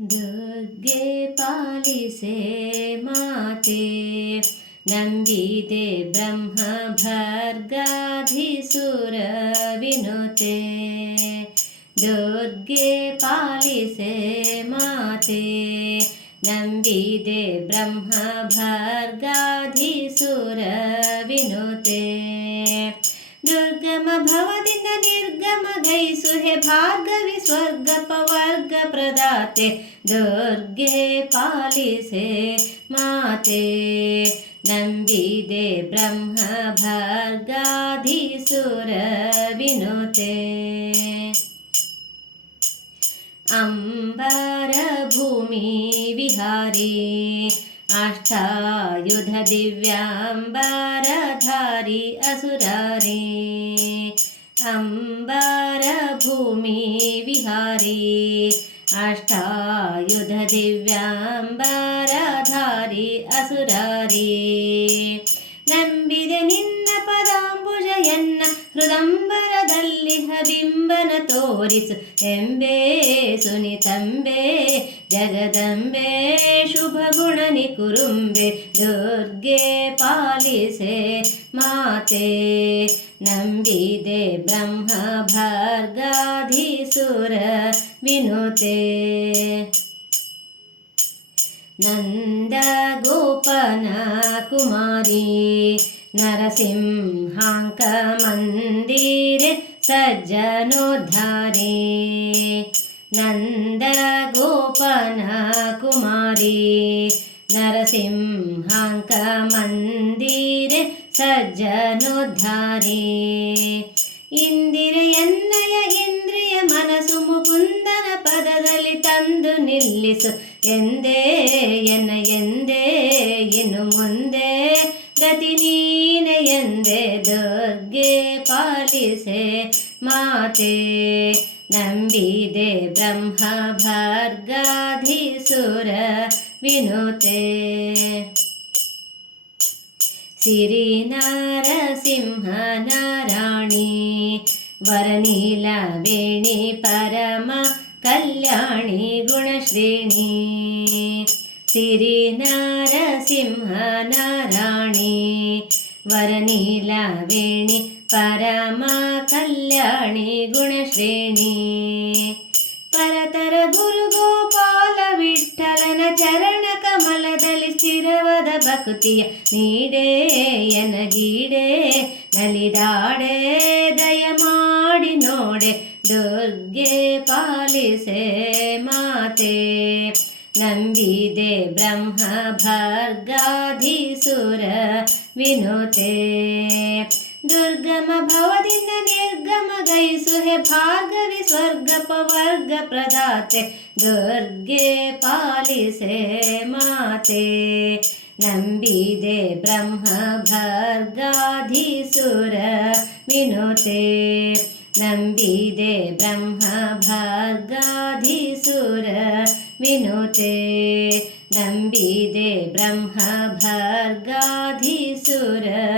ದುರ್ಗೆ ಪಾಲಿಸೆ ಮಾತೆ ನಂಬಿದೆ ಬ್ರಹ್ಮ ಭರ್ಗಾಧಿಸುರ ವಿನುತೆ ದುರ್ಗೆ ಪಾಲಿಸೆ ಮಾತೆ ನಂಬಿದೆ ಬ್ರಹ್ಮ ಭರ್ಗಾಧಿಸುರ ವಿನುತೆ ದುರ್ಗಮ ಭವದಿಂದ ನಿರ್ಗಮ ಗೈಸು ಹೆ ಭಾರ್ಗವಿ ಸ್ವರ್ಗ प्रदाते दुर्गे पालिसे माते नम्बिदे ब्रह्मभर्दाधिसुरविनुते अम्बरभूमि विहारी आष्टायुध दिव्याम्बारधारी असुरारी ಅಂಬರ ಭೂಮಿ ವಿಹಾರಿ ಅಷ್ಟಾಯುಧ ದಿವ್ಯಾಂಬರಧಾರಿ ಅಸುರಾರಿ ಅಂಬರ ಭೂಮಿ ವಿಹಾರಿ ಅಷ್ಟಾಯುಧ ದಿವ್ಯಾಂಬರಧಾರಿ ಅಸುರಾರಿ ನಂಬಿದೆ ನಿನ್ನ ಪದಾಂಬುಜ ಎನ್ನ ಹೃದಂಬರದಲ್ಲಿ ಹಬಿಂಬನ ತೋರಿಸು ಎಂಬೆ ಸುನಿತಂಬೆ ಜಗದಂಬೆ ಶುಭ ಗುಣನಿ ಕುರುಂಬೆ ದುರ್ಗೆ ಪಾಲಿಸೆ ಮಾತೆ ನಂಬಿದೆ ಬ್ರಹ್ಮ ಭರ್ಗಾಧೀಸುರ ವಿನುತೆ ನಂದ ಗೋಪನ ಕುಮಾರಿ ನರಸಿಂಹಾಂಕ ಮಂದಿರೆ ಸಜ್ಜನೋದ್ಧಾರಿ ನಂದ ಗೋಪನ ಕುಮಾರಿ ನರಸಿಂಹಾಂಕ ಮಂದಿರೆ ಸಜ್ಜನೋದ್ಧಾರಿ. ಇಂದಿರೆಯನ್ನಯ ಇಂದ್ರಿಯ ಮನಸ್ಸು ಮುಕುಂದನ ಪದದಲ್ಲಿ ತಂದು ನಿಲ್ಲಿಸು. ಎಂದೇ ಎನ್ನ ಎಂದೇ ಇನ್ನು ಮುಂದೆ ಗತಿ ನೀನೆ ಎಂದೇ ದುರ್ಗೆ ಪಾಲಿಸೆ ಮಾತೆ. ನಂಬಿದೆ ಬ್ರಹ್ಮ ಭರ್ಗಾಧೀಸುರ ವಿನುತೆ. श्री नारसिंहनाराणी परम परमा कल्याणी गुणश्रेणी। श्रीनारसिंहनाराणि वरनीलावेणी परमा कल्याणी गुणश्रेणी। ಭಕ್ತಿಯ ನೀಡೇ ಎನಗೀಡೆ, ನಲಿದಾಡೆ ದಯ ಮಾಡಿ ನೋಡೆ, ದುರ್ಗೆ ಪಾಲಿಸೆ ಮಾತೆ. ನಂಬಿದೆ ಬ್ರಹ್ಮ ಭರ್ಗಾಧೀಸುರ ವಿನೋತೆ. ದುರ್ಗಮ ಭವದಿಂದ ನಿರ್ಗಮ ಗೈಸುಹೆ ಭಾರ್ಗವಿ ಸ್ವರ್ಗ ಪವರ್ಗ ಪ್ರದಾತೆ, ದುರ್ಗೆ ಪಾಲಿಸೆ ಮಾತೆ. ನಂಬಿದೆ ಬ್ರಹ್ಮ ಭರ್ಗಾಧೀಸುರ ವಿನುತೆ ನಂಬಿದೆ ಬ್ರಹ್ಮ ಭರ್ಗಾಧೀಸುರ ವಿನುತೆ ನಂಬಿದೆ ಬ್ರಹ್ಮ ಭರ್ಗಾಧೀಸುರ ವಿನುತೆ